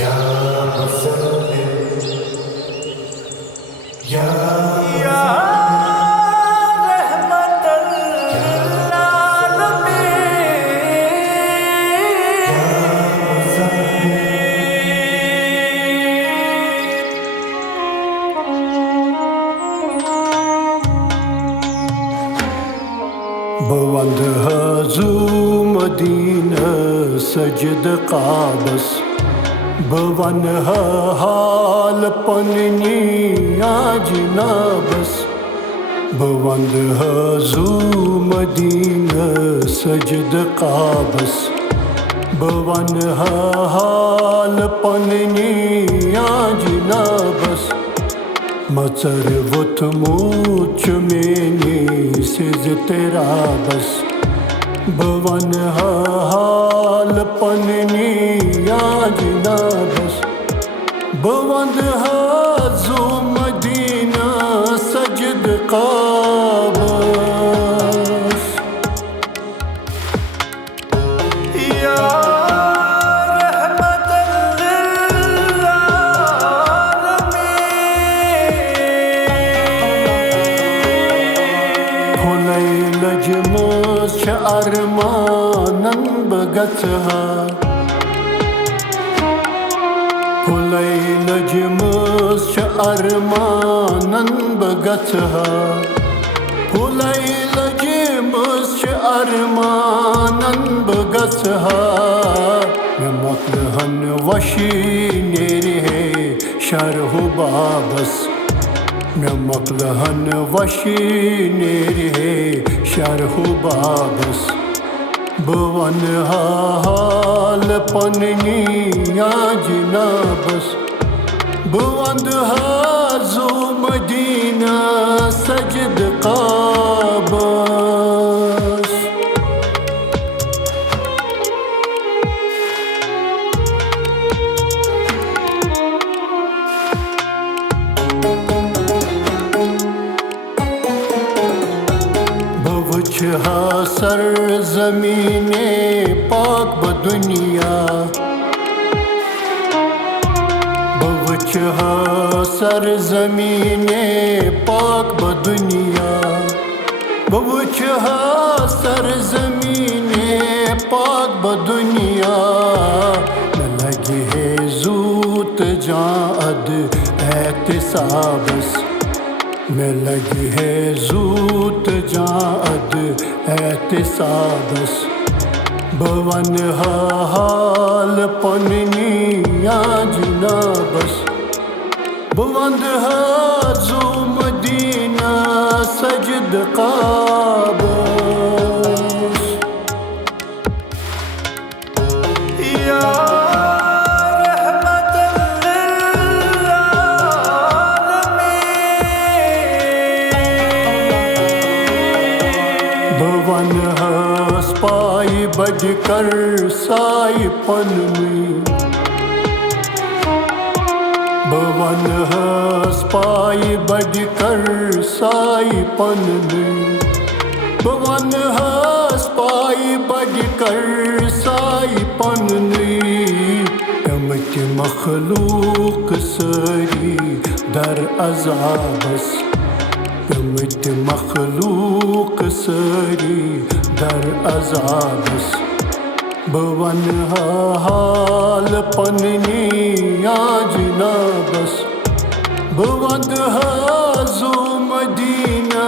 या मुसल्लिम या या रहमतल बवंद हजू मदीना सजद काबस बवन हाल पन्नी आज नाबस बवंद हजू मदीना सजद काबस बवन हाल पन्नी आज नाबस मचर वुत मूच मेनी सिज तेरा बस बवन हाल पन्नी आज ना बस बवंद हाजू मदीना सजद काबस या लजमोस अरमानन बगतहा फुलै लजमोस अरमानन बगतहा फुलै लजमोस अरमानन बगतहा मैं मकलहन वशी नेरी है शरह बाबस मैं मकलहन वशी नेरी है शरह बाबस बवन हाल पन्नी आज नाबस बवंद हाजू मदीना सजद काबस हा सर ज़मीने पाक बदुनिया बवच हा सर ज़मीने पाक बदुनिया बवच हा सर ज़मीने पाक बदुनिया न लगी है जूत जाद एहतिसाबस में लगी है जूत जाद एहतिसाबस बवन हाल पन्नी आज नाबस बवंद हाजू मदीना सजद काबस या बवन हस पाई बज कर साई पन में बवन हस पाई बज कर साई पन में बवन हस पाई बज कर साई पन में तमच मखलूक सरी दर अजाबस तमच मखलूक सरी दर अजाबस बवन हाल पन्नी आज नाबस बवंद हाजू मदीना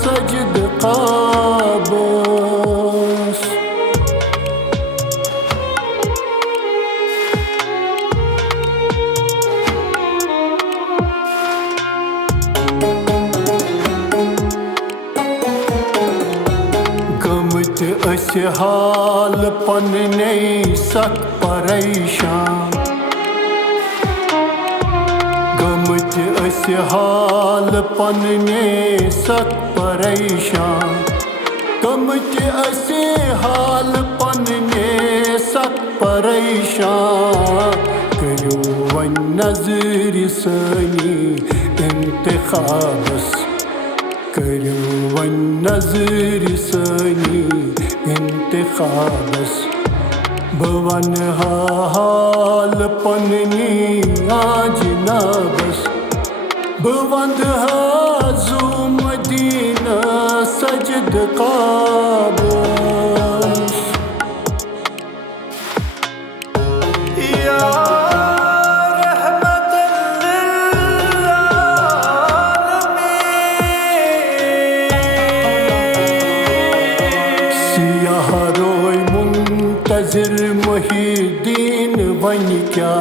सजद काबस अस हाल पन्ने सक परेशान गमच अस हाल पन्ने सक परेशान गमच अस हाल पन्ने सक परेशान करो वन नजर सनी इंतखाबस करो वन नजर सनी इंतखाबस भवन हाल पन्नी आज ना बस बवंद हाजू मदीना सजद काबश या रहमतन लिल्लालमीन सियाह रोय मुंतजिर मुहीदीन वन क्या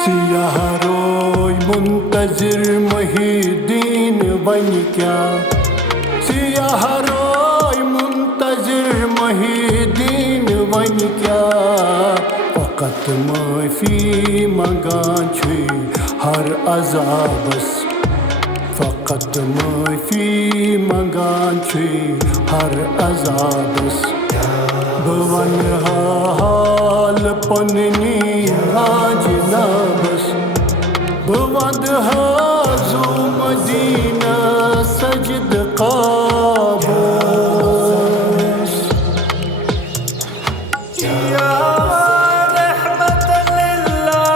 सियाह रोय मुंतजिर मुहीदीन वन क्या सियाह रोय मुंतजिर मुहीदीन वन क्या फ़क़त माफ़ी मंगान छुई हर अज़ाबस फ़क़त माफ़ी मंगान छुई हर अज़ाबस भवन हाल पन्नी आज ना बस बवंद हाजू मदीना सजद काबश या रहमतन लिल्लालमीन